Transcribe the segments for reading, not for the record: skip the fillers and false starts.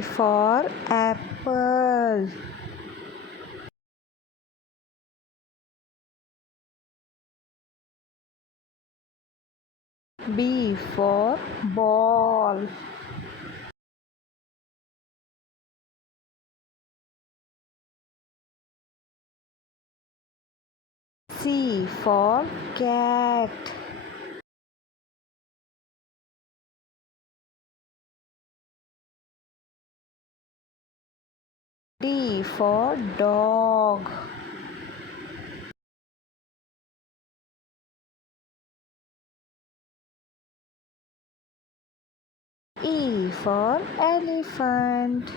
A for apple. B for ball. C for cat. D for dog. E for elephant.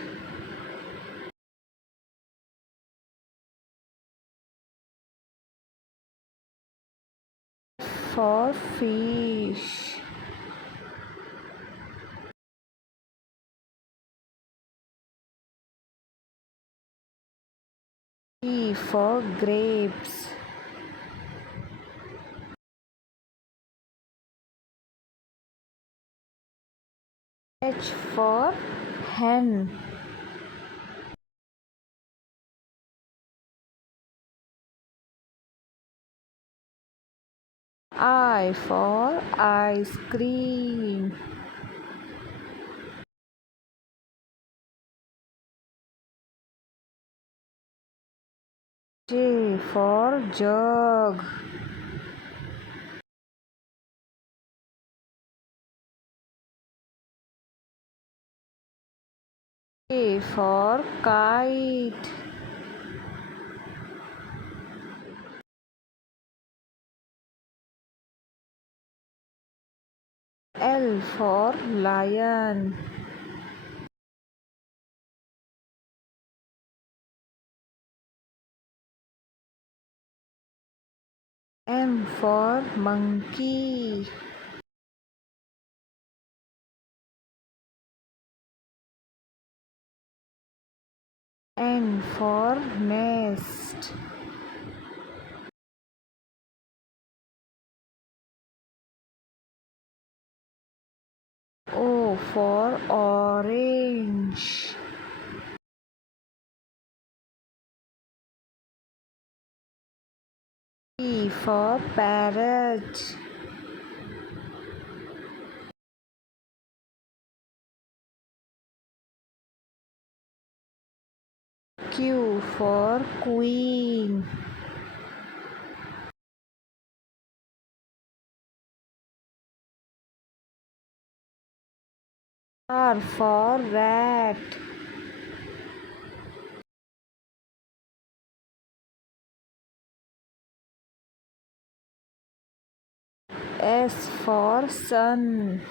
F for fish. G for grapes. H for hen. I for ice cream. J for jug. K for kite. L for lion. M for monkey. N for nest. O for orange. P for parrot. Q for queen. R for rat. S for sun.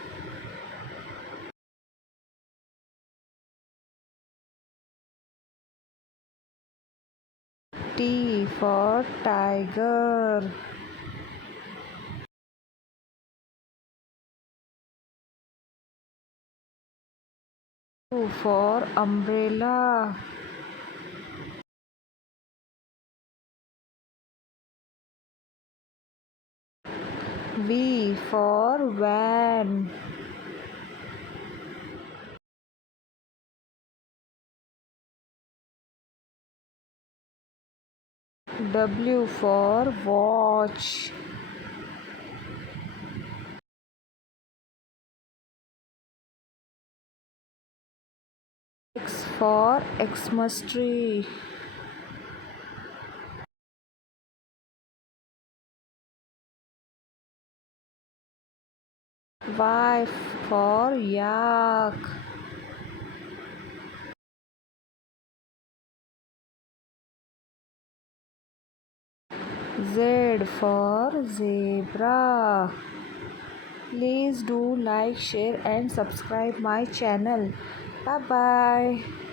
T for tiger. U for umbrella. V for van. W for watch. X for Xmas tree. Y for yak. Z for zebra. Please do like, share and subscribe my channel. Bye bye.